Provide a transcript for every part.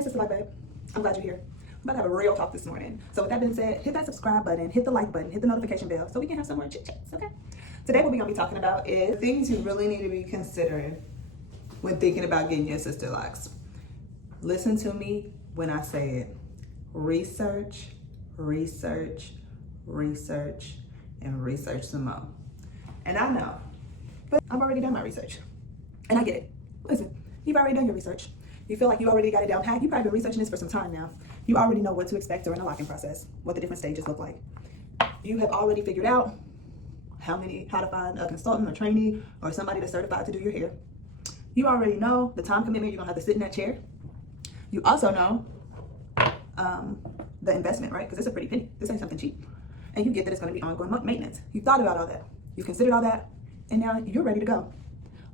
Hey, Sister Light Babe. I'm glad you're here. I'm about to have a real talk this morning. So with that being said, hit that subscribe button, hit the like button, hit the notification bell so we can have some more chit chats, okay? Today what we're gonna be talking about is things you really need to be considering when thinking about getting your Sisterlocks. Listen to me when I say it. Research, research, research, and research some more. And I know, but I've already done my research. And I get it. Listen, you've already done your research. You feel like you already got it down pat. You've probably been researching this for some time now. You already know what to expect during the locking process, what the different stages look like. You have already figured out how to find a consultant or trainee or somebody that's certified to do your hair. You already know the time commitment you're gonna have to sit in that chair. You also know the investment, right? Because it's a pretty penny. This ain't something cheap. And you get that it's gonna be ongoing maintenance. You thought about all that. You considered all that, and now you're ready to go.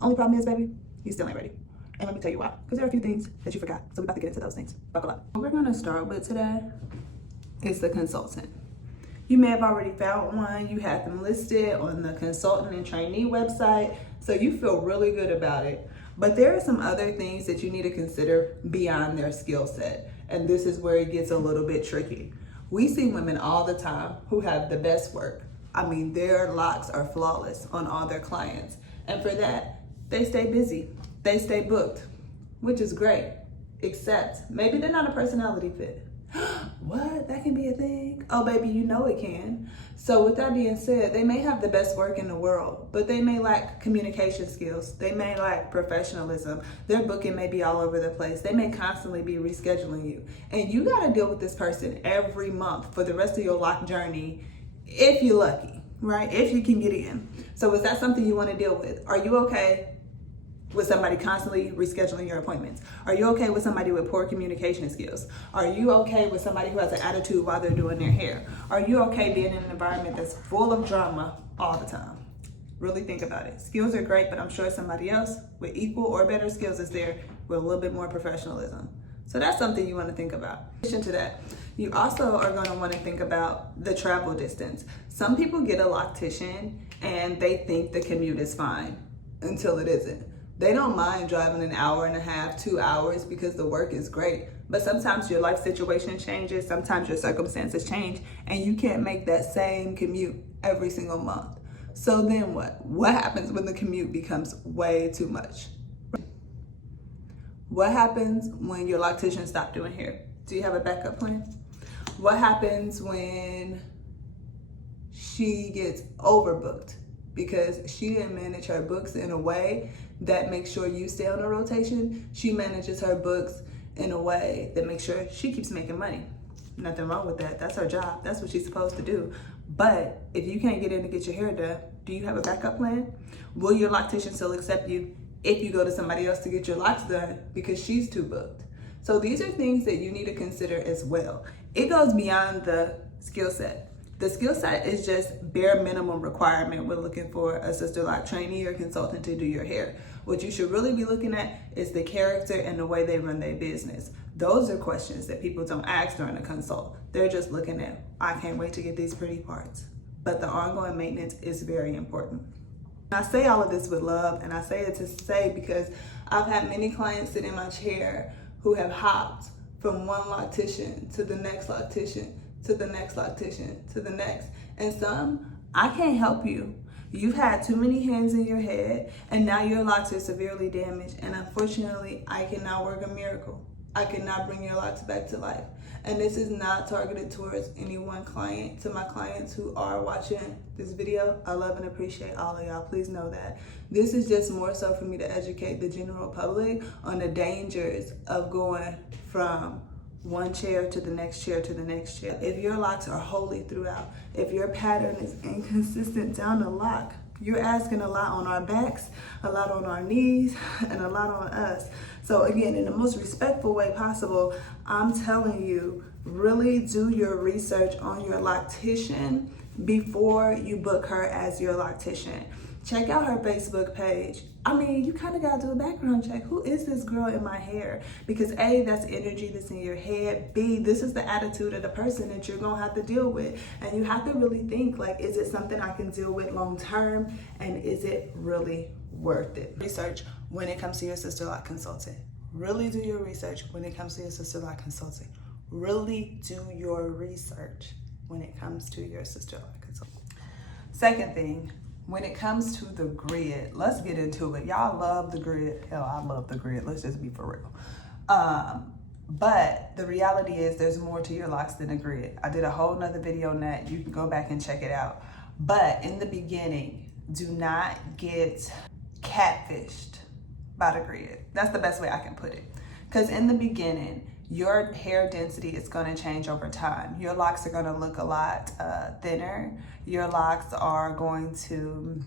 Only problem is, baby, you still ain't ready. And let me tell you why. Because there are a few things that you forgot. So we're about to get into those things. Buckle up. What we're gonna start with today is the consultant. You may have already found one. You have them listed on the consultant and trainee website. So you feel really good about it. But there are some other things that you need to consider beyond their skill set. And this is where it gets a little bit tricky. We see women all the time who have the best work. I mean, their locks are flawless on all their clients. And for that, they stay busy. They stay booked, which is great, except maybe they're not a personality fit. What? That can be a thing? Oh, baby, you know it can. So with that being said, they may have the best work in the world, but they may lack communication skills. They may lack professionalism. Their booking may be all over the place. They may constantly be rescheduling you. And you gotta deal with this person every month for the rest of your lock journey, if you're lucky, right? If you can get in. So is that something you wanna deal with? Are you okay with somebody constantly rescheduling your appointments? Are you okay with somebody with poor communication skills? Are you okay with somebody who has an attitude while they're doing their hair? Are you okay being in an environment that's full of drama all the time? Really think about it. Skills are great, but I'm sure somebody else with equal or better skills is there with a little bit more professionalism. So that's something you want to think about. In addition to that, you also are going to want to think about the travel distance. Some people get a loctician and they think the commute is fine until it isn't. They don't mind driving an hour and a half, 2 hours because the work is great. But sometimes your life situation changes, sometimes your circumstances change, and you can't make that same commute every single month. So then what? What happens when the commute becomes way too much? What happens when your loctician stops doing hair? Do you have a backup plan? What happens when she gets overbooked because she didn't manage her books in a way that makes sure you stay on a rotation? She manages her books in a way that makes sure she keeps making money. Nothing wrong with that. That's her job. That's what she's supposed to do. But if you can't get in to get your hair done, do you have a backup plan? Will your loctician still accept you if you go to somebody else to get your locks done because she's too booked? So these are things that you need to consider as well. It goes beyond the skill set. The skill set is just bare minimum requirement when looking for a Sisterlock trainee or consultant to do your hair. What you should really be looking at is the character and the way they run their business. Those are questions that people don't ask during a consult. They're just looking at, I can't wait to get these pretty parts. But the ongoing maintenance is very important. I say all of this with love, and I say it to say because I've had many clients sit in my chair who have hopped from one loctician to the next loctician to the next loctician, to the next. And some, I can't help you. You've had too many hands in your head, and now your locks are severely damaged. And unfortunately, I cannot work a miracle. I cannot bring your locks back to life. And this is not targeted towards any one client. To my clients who are watching this video, I love and appreciate all of y'all. Please know that. This is just more so for me to educate the general public on the dangers of going from one chair to the next chair to the next chair. If your locks are holy throughout, if your pattern is inconsistent down the lock, you're asking a lot on our backs, a lot on our knees, and a lot on us. So again, in the most respectful way possible, I'm telling you, really do your research on your loctician before you book her as your loctician. Check out her Facebook page. I mean, you kind of got to do a background check. Who is this girl in my hair? Because A, that's energy that's in your head. B, this is the attitude of the person that you're gonna have to deal with. And you have to really think, like, is it something I can deal with long term? And is it really worth it? Research when it comes to your Sisterlock consultant. Really do your research when it comes to your Sisterlock consulting. Really do your research when it comes to your Sisterlock consulting. Second thing, when it comes to the grid, let's get into it. Y'all love the grid. Hell, I love the grid. Let's just be for real. But the reality is there's more to your locks than a grid. I did a whole nother video on that. You can go back and check it out. But in the beginning, do not get catfished by the grid. That's the best way I can put it. Because in the beginning, your hair density is going to change over time. Your locks are going to look a lot thinner. Your locks are going to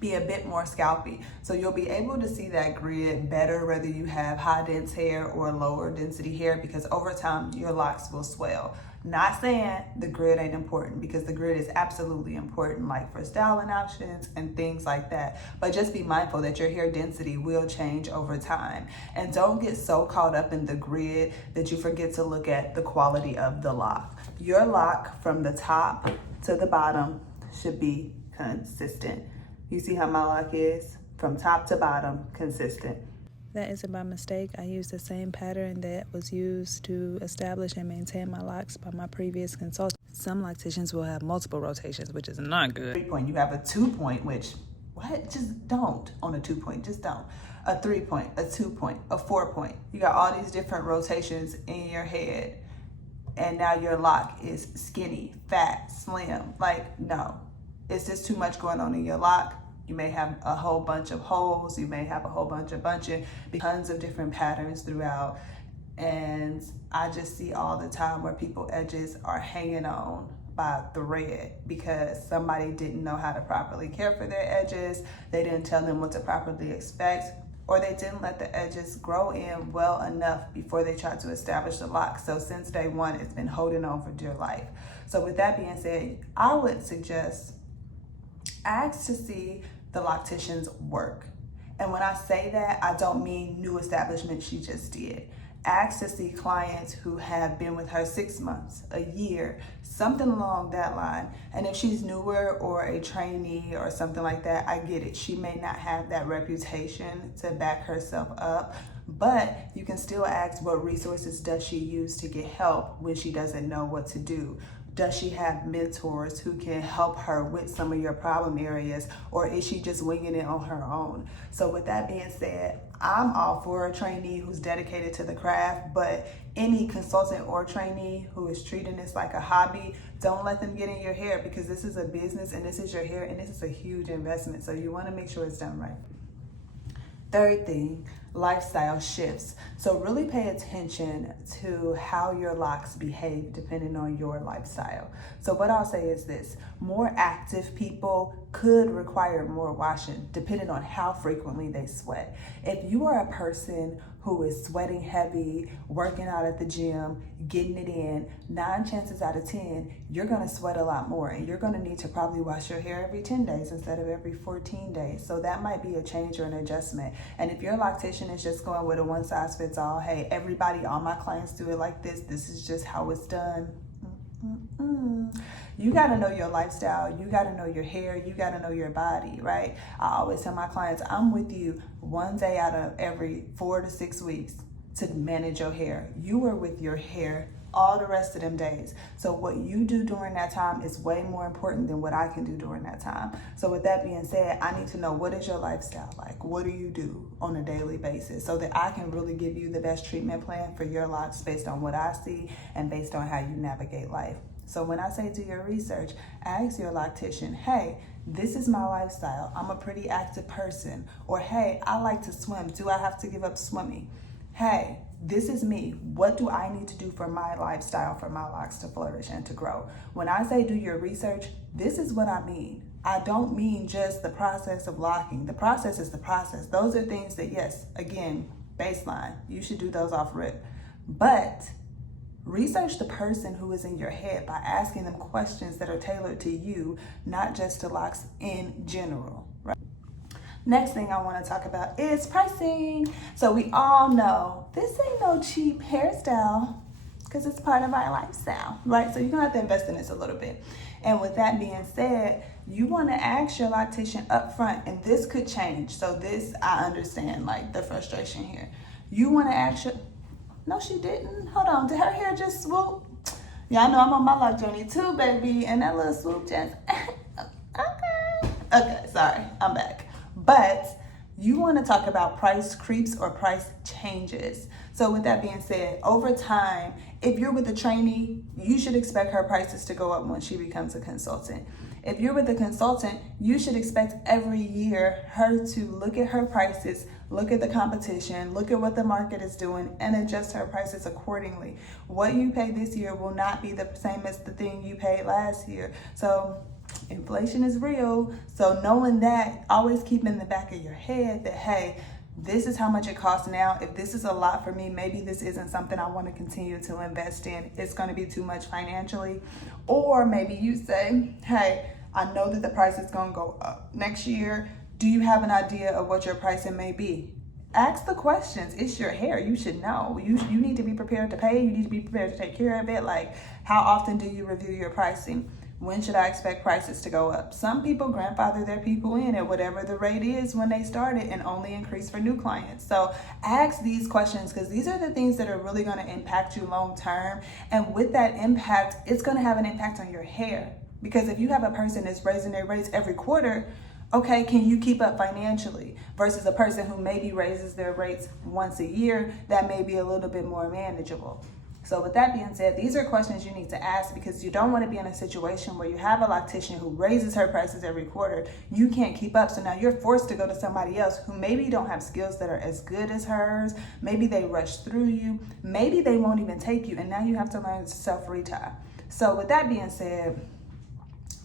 be a bit more scalpy. So you'll be able to see that grid better whether you have high dense hair or lower density hair, because over time your locks will swell. Not saying the grid ain't important, because the grid is absolutely important, like for styling options and things like that. But just be mindful that your hair density will change over time. And don't get so caught up in the grid that you forget to look at the quality of the lock. Your lock from the top to the bottom should be consistent. You see how my lock is? From top to bottom, consistent. That isn't by mistake. I used the same pattern that was used to establish and maintain my locks by my previous consultant. Some locticians will have multiple rotations, which is not good. 3-point, you have a 2-point, which, what? Just don't on a 2-point, just don't. A 3-point, a 2-point, a 4-point. You got all these different rotations in your head, and now your lock is skinny, fat, slim. Like, no. It's just too much going on in your lock. You may have a whole bunch of holes. You may have a whole bunch of bunching, tons of different patterns throughout. And I just see all the time where people edges are hanging on by thread because somebody didn't know how to properly care for their edges. They didn't tell them what to properly expect, or they didn't let the edges grow in well enough before they tried to establish the lock. So since day one, it's been holding on for dear life. So with that being said, I would suggest ask to see the loctician's work. And when I say that, I don't mean new establishment she just did. Ask to see clients who have been with her 6 months, a year, something along that line. And if she's newer or a trainee or something like that, I get it. She may not have that reputation to back herself up, but you can still ask what resources does she use to get help when she doesn't know what to do. Does she have mentors who can help her with some of your problem areas, or is she just winging it on her own? So with that being said, I'm all for a trainee who's dedicated to the craft, but any consultant or trainee who is treating this like a hobby, don't let them get in your hair, because this is a business and this is your hair and this is a huge investment. So you want to make sure it's done right. Third thing, lifestyle shifts. So really pay attention to how your locks behave depending on your lifestyle. So what I'll say is this: more active people could require more washing depending on how frequently they sweat. If you are a person who is sweating heavy, working out at the gym, getting it in, 9 chances out of 10, you're gonna sweat a lot more, and you're gonna need to probably wash your hair every 10 days instead of every 14 days. So that might be a change or an adjustment. And if your loctician is just going with a one size fits all, hey, everybody, all my clients do it like this, this is just how it's done. You gotta know your lifestyle, you gotta know your hair, you gotta know your body, right? I always tell my clients, I'm with you 1 day out of every 4 to 6 weeks to manage your hair. You are with your hair all the rest of them days. So what you do during that time is way more important than what I can do during that time. So with that being said, I need to know, what is your lifestyle like? What do you do on a daily basis, so that I can really give you the best treatment plan for your locks based on what I see and based on how you navigate life. So when I say do your research, ask your loctician, hey, this is my lifestyle. I'm a pretty active person. Or hey, I like to swim. Do I have to give up swimming? Hey, this is me. What do I need to do for my lifestyle, for my locks to flourish and to grow? When I say do your research, this is what I mean. I don't mean just the process of locking. The process is the process. Those are things that, yes, again, baseline. You should do those off rip. But research the person who is in your head by asking them questions that are tailored to you, not just to locks in general, right? Next thing I want to talk about is pricing. So we all know this ain't no cheap hairstyle, because it's part of our lifestyle, right? So you're gonna have to invest in this a little bit. And with that being said, you want to ask your loctician up front, and this could change. So this, I understand like the frustration here. You want to actually, no, she didn't. Hold on, did her hair just swoop? Y'all know I'm on my lock journey too, baby, and that little swoop just, okay, sorry, I'm back. But you want to talk about price creeps or price changes. So with that being said, over time, if you're with a trainee, you should expect her prices to go up when she becomes a consultant. If you're with a consultant, you should expect every year her to look at her prices, look at the competition, look at what the market is doing, and adjust her prices accordingly. What you pay this year will not be the same as the thing you paid last year. So inflation is real. So knowing that, always keep in the back of your head that, hey, this is how much it costs now. If this is a lot for me, maybe this isn't something I want to continue to invest in. It's going to be too much financially. Or maybe you say, hey, I know that the price is going to go up next year. Do you have an idea of what your pricing may be? Ask the questions. It's your hair. You should know. You need to be prepared to pay. You need to be prepared to take care of it. Like, how often do you review your pricing? When should I expect prices to go up? Some people grandfather their people in at whatever the rate is when they started and only increase for new clients. So ask these questions, because these are the things that are really going to impact you long term. And with that impact, it's going to have an impact on your hair. Because if you have a person that's raising their rates every quarter, okay, can you keep up financially? Versus a person who maybe raises their rates once a year, that may be a little bit more manageable. So with that being said, these are questions you need to ask, because you don't want to be in a situation where you have a loctician who raises her prices every quarter. You can't keep up. So now you're forced to go to somebody else who maybe don't have skills that are as good as hers. Maybe they rush through you. Maybe they won't even take you. And now you have to learn to self-retie. So with that being said,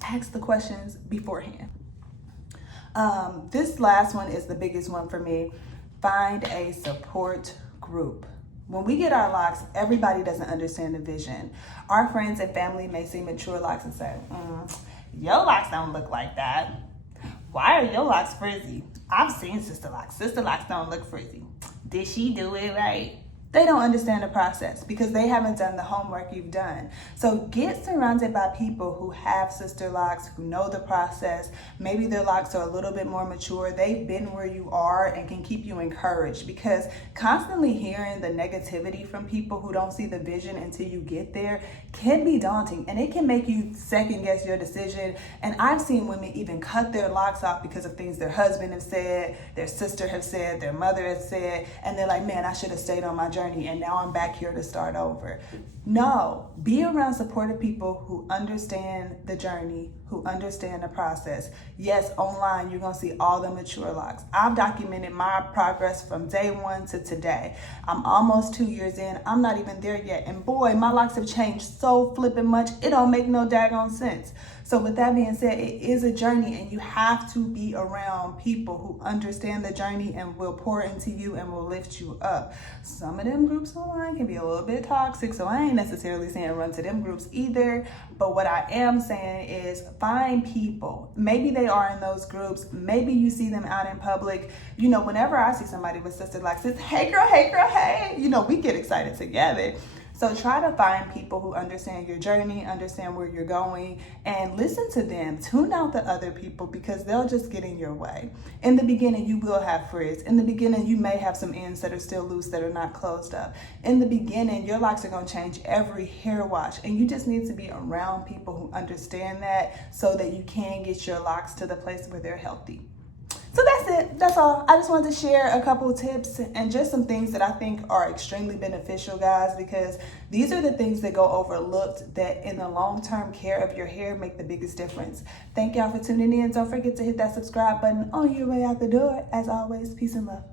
ask the questions beforehand. This last one is the biggest one for me. Find a support group. When we get our locks, everybody doesn't understand the vision. Our friends and family may see mature locks and say, your locks don't look like that. Why are your locks frizzy? I've seen Sisterlocks. Sisterlocks don't look frizzy. Did she do it right? They don't understand the process because they haven't done the homework you've done. So get surrounded by people who have Sisterlocks, who know the process. Maybe their locks are a little bit more mature. They've been where you are and can keep you encouraged, because constantly hearing the negativity from people who don't see the vision until you get there can be daunting, and it can make you second guess your decision. And I've seen women even cut their locks off because of things their husband have said, their sister have said, their mother has said, and they're like, man, I should have stayed on my journey, and now I'm back here to start over. No, be around supportive people who understand the journey, who understand the process. Yes, online, you're gonna see all the mature locks. I've documented my progress from day one to today. I'm almost 2 years in. I'm not even there yet. And boy, my locks have changed so flipping much, it don't make no daggone sense. So with that being said, it is a journey, and you have to be around people who understand the journey and will pour into you and will lift you up. Some of them groups online can be a little bit toxic, so I ain't necessarily saying run to them groups either. But what I am saying is find people. Maybe they are in those groups. Maybe you see them out in public. You know, whenever I see somebody with Sisterlocks, it's hey girl, hey. You know, we get excited together. So try to find people who understand your journey, understand where you're going, and listen to them. Tune out the other people, because they'll just get in your way. In the beginning, you will have frizz. In the beginning, you may have some ends that are still loose, that are not closed up. In the beginning, your locks are going to change every hair wash, and you just need to be around people who understand that so that you can get your locks to the place where they're healthy. So that's it. That's all. I just wanted to share a couple tips and just some things that I think are extremely beneficial, guys, because these are the things that go overlooked that in the long-term care of your hair make the biggest difference. Thank y'all for tuning in. Don't forget to hit that subscribe button on your way out the door. As always, peace and love.